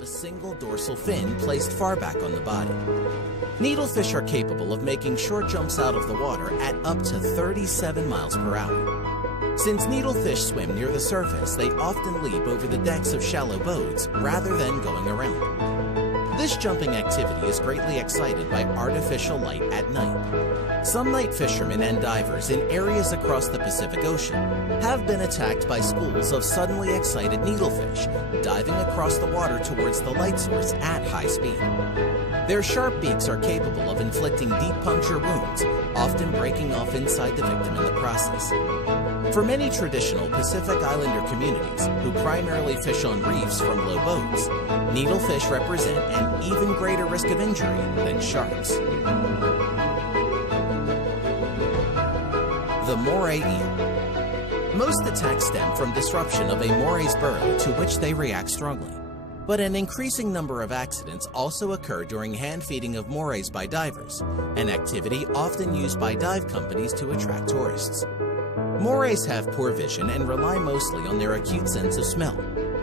have a single dorsal fin placed far back on the body. Needlefish are capable of making short jumps out of the water at up to 37 miles per hour. Since needlefish swim near the surface, they often leap over the decks of shallow boats rather than going around. This jumping activity is greatly excited by artificial light at night. Some night fishermen and divers in areas across the Pacific Ocean have been attacked by schools of suddenly excited needlefish diving across the water towards the light source at high speed. Their sharp beaks are capable of inflicting deep puncture wounds, often breaking off inside the victim in the process. For many traditional Pacific Islander communities who primarily fish on reefs from low boats, needlefish represent an even greater risk of injury than sharks. The moray eel. Most attacks stem from disruption of a moray's burrow to which they react strongly. But an increasing number of accidents also occur during hand feeding of morays by divers, an activity often used by dive companies to attract tourists. Morays have poor vision and rely mostly on their acute sense of smell,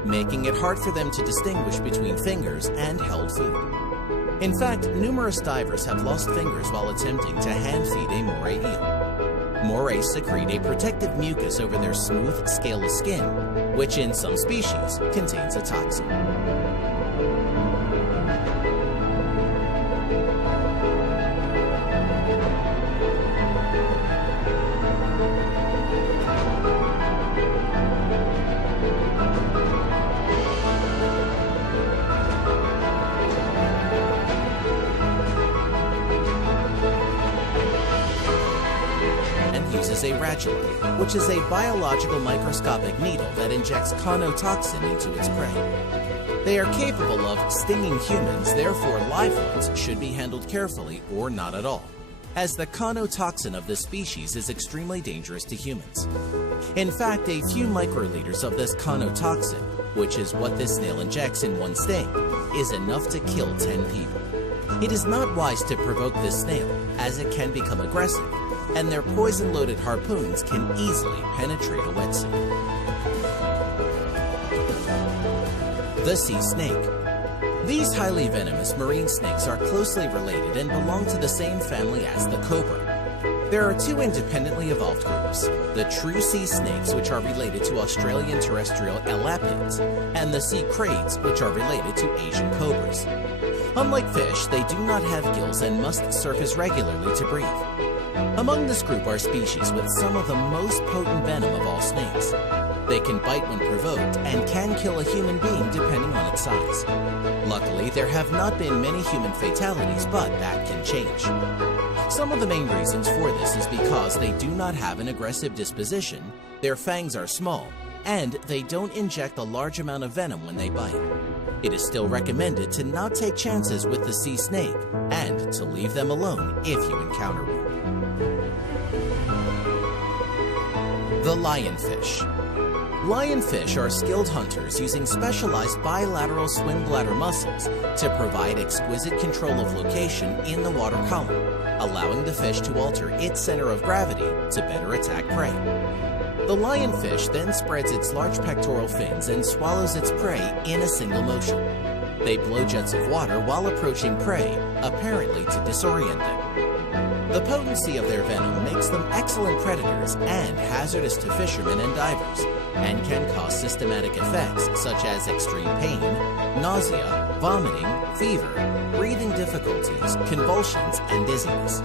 making it hard for them to distinguish between fingers and held food. In fact, numerous divers have lost fingers while attempting to hand feed a moray eel. Morays secrete a protective mucus over their smooth, scaleless skin, which in some species contains a toxin. Uses a radula, which is a biological microscopic needle that injects conotoxin into its prey. They are capable of stinging humans, therefore live ones should be handled carefully or not at all, as the conotoxin of this species is extremely dangerous to humans. In fact, a few microliters of this conotoxin, which is what this snail injects in one sting, is enough to kill 10 people. It is not wise to provoke this snail, as it can become aggressive, and their poison-loaded harpoons can easily penetrate a wetsuit. The sea snake. These highly venomous marine snakes are closely related and belong to the same family as the cobra. There are two independently evolved groups, the true sea snakes, which are related to Australian terrestrial elapids, and the sea kraits, which are related to Asian cobras. Unlike fish, they do not have gills and must surface regularly to breathe. Among this group are species with some of the most potent venom of all snakes. They can bite when provoked and can kill a human being depending on its size. Luckily, there have not been many human fatalities, but that can change. Some of the main reasons for this is because they do not have an aggressive disposition, their fangs are small, and they don't inject a large amount of venom when they bite. It is still recommended to not take chances with the sea snake and to leave them alone if you encounter one. The lionfish. Lionfish are skilled hunters using specialized bilateral swim bladder muscles to provide exquisite control of location in the water column, allowing the fish to alter its center of gravity to better attack prey. The lionfish then spreads its large pectoral fins and swallows its prey in a single motion. They blow jets of water while approaching prey, apparently to disorient them. The potency of their venom makes them excellent predators and hazardous to fishermen and divers, and can cause systematic effects such as extreme pain, nausea, vomiting, fever, breathing difficulties, convulsions, and dizziness.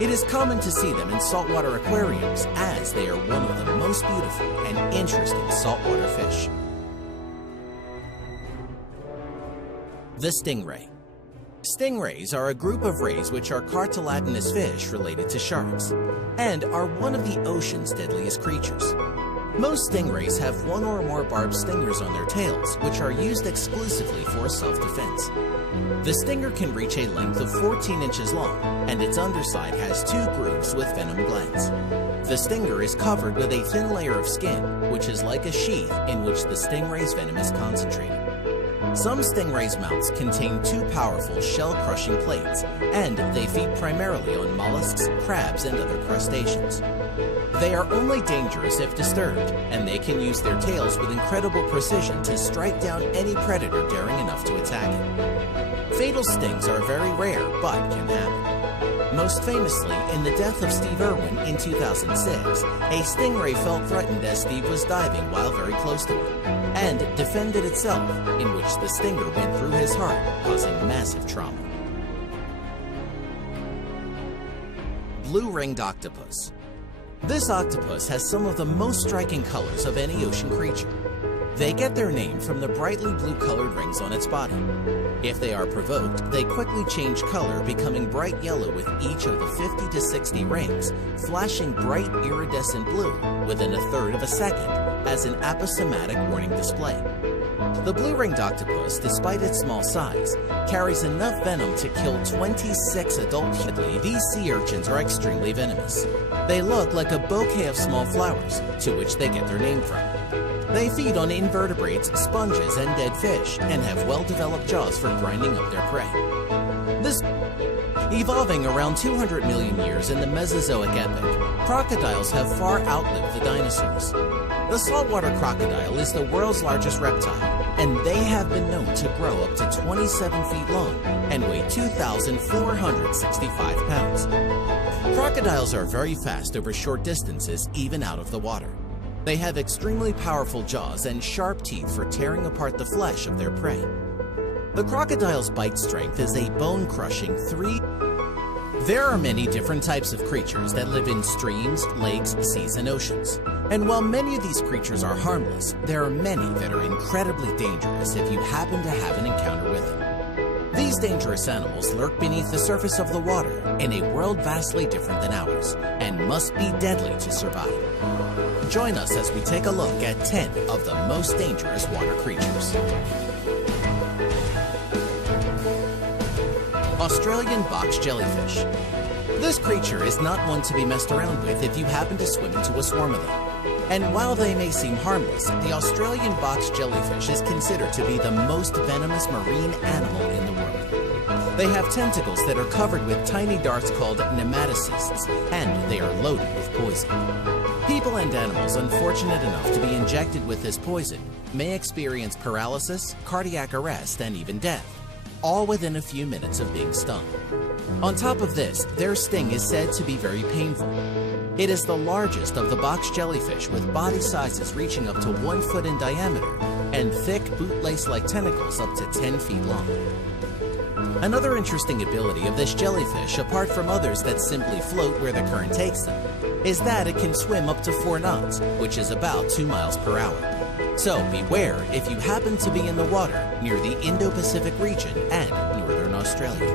It is common to see them in saltwater aquariums as they are one of the most beautiful and interesting saltwater fish. The stingray. Stingrays are a group of rays which are cartilaginous fish related to sharks, and are one of the ocean's deadliest creatures. Most stingrays have one or more barbed stingers on their tails, which are used exclusively for self-defense. The stinger can reach a length of 14 inches long, and its underside has two grooves with venom glands. The stinger is covered with a thin layer of skin, which is like a sheath in which the stingray's venom is concentrated. Some stingrays' mouths contain two powerful shell-crushing plates, and they feed primarily on mollusks, crabs, and other crustaceans. They are only dangerous if disturbed, and they can use their tails with incredible precision to strike down any predator daring enough to attack it. Fatal stings are very rare, but can happen. Most famously, in the death of Steve Irwin in 2006, a stingray felt threatened as Steve was diving while very close to it, and defended itself, in which the stinger went through his heart, causing massive trauma. Blue-ringed octopus. This octopus has some of the most striking colors of any ocean creature. They get their name from the brightly blue-colored rings on its body. If they are provoked, they quickly change color, becoming bright yellow with each of the 50 to 60 rings, flashing bright iridescent blue within a third of a second as an aposematic warning display. The blue-ringed octopus, despite its small size, carries enough venom to kill 26 adult humans. These sea urchins are extremely venomous. They look like a bouquet of small flowers, to which they get their name from. They feed on invertebrates, sponges, and dead fish, and have well-developed jaws for grinding up their prey. Evolving around 200 million years in the Mesozoic epoch, crocodiles have far outlived the dinosaurs. The saltwater crocodile is the world's largest reptile, and they have been known to grow up to 27 feet long and weigh 2,465 pounds. Crocodiles are very fast over short distances, even out of the water. They have extremely powerful jaws and sharp teeth for tearing apart the flesh of their prey. The crocodile's bite strength is a bone-crushing 3. There are many different types of creatures that live in streams, lakes, seas, and oceans. And while many of these creatures are harmless, there are many that are incredibly dangerous if you happen to have an encounter with them. These dangerous animals lurk beneath the surface of the water in a world vastly different than ours, and must be deadly to survive. Join us as we take a look at 10 of the most dangerous water creatures. Australian box jellyfish. This creature is not one to be messed around with if you happen to swim into a swarm of them. And while they may seem harmless, the Australian box jellyfish is considered to be the most venomous marine animal in the world. They have tentacles that are covered with tiny darts called nematocysts, and they are loaded with poison. People and animals unfortunate enough to be injected with this poison may experience paralysis, cardiac arrest, and even death, all within a few minutes of being stung. On top of this, their sting is said to be very painful. It is the largest of the box jellyfish, with body sizes reaching up to 1 foot in diameter and thick bootlace-like tentacles up to 10 feet long. Another interesting ability of this jellyfish, apart from others that simply float where the current takes them, is that it can swim up to 4 knots, which is about 2 miles per hour. So beware if you happen to be in the water near the Indo-Pacific region and northern Australia.